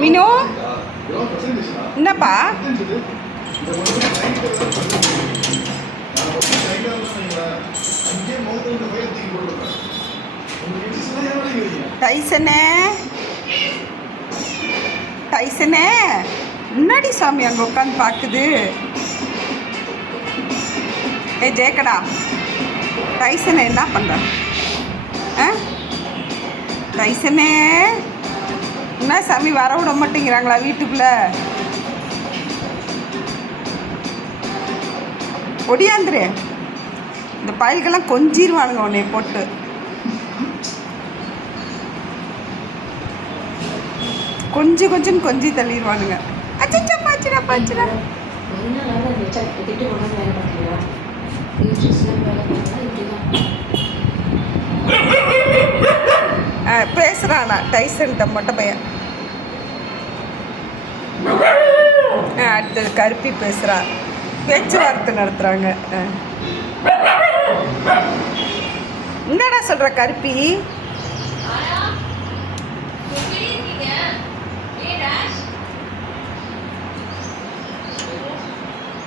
மினு? என்னப்பா? டைசனே? டைசனே? முன்னாடி சாமி அங்கே உட்காந்து பார்க்குது ஏ ஜெயக்கடா. டைசனை என்ன பண்ணுற ஆ? டைசனே? என்ன சாமி வர விட மாட்டேங்கிறாங்களா வீட்டுக்குள்ள? ஒடியாந்துரு இந்த பயல்கெல்லாம் கொஞ்சிருவானுங்க உன்னை போட்டு. கொஞ்சம் கொஞ்சம் கொஞ்சி தள்ளிடுவானுங்க அச்சா பாச்சுடா பாச்சுடா. என்ன டைசன்ட்ட மட்டும் பையன். அடுத்தது கருப்பி பேசுறா. பேச்சுவார்த்தை நடத்துறாங்க. ஆ. என்னடா சொல்ற கருப்பி?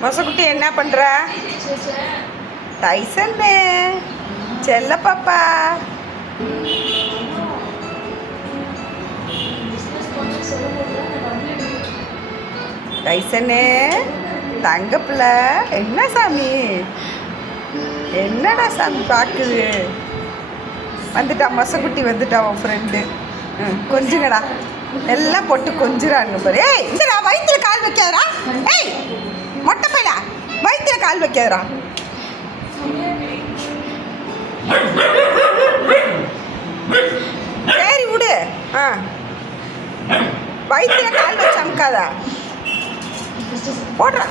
மசக்குட்டி என்ன பண்ற? டைசன்னு செல்ல பாப்பா. சொல்லும்போது டைசனே தங்கப்பில். என்ன சாமி? என்னடா சாமி பார்க்குது? வந்துட்டா மசக்குட்டி வந்துட்டா உன் ஃப்ரெண்டு ம் கொஞ்சுங்கடா. எல்லாம் போட்டு கொஞ்சிடான்னு பாரு. ஏய் இந்தடா வயிற்றுல கால் வைக்காதரா ஏய் மொட்டை பையலா வயிற்றுல கால் வைக்காதரா சரி விடு. ஆ. வயிற்றுல கால் வச்சு அமுக்காதா. போடுறா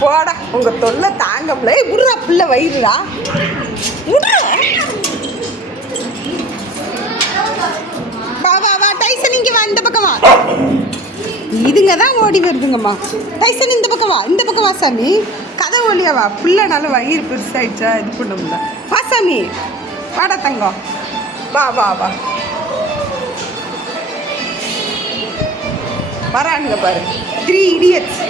போடா. உங்க தொல்லை தாங்க முடியல. விடுறா பிள்ளை வயிறுடா. விட்றா வா வா வா டைசன் வா இந்த பக்கம் வா. இதுங்க தான் ஓடி வருதுங்கம்மா. டைசன் இந்த பக்கம் வா இந்த பக்கம் வா சாமி. கதை ஒலியா வா வயிறு பெருசாயிடுச்சா? இது பண்ண முடியல. வா சாமி. வாடா தங்கம். வா வா வா. வரானுங்க பாரு. Three idiots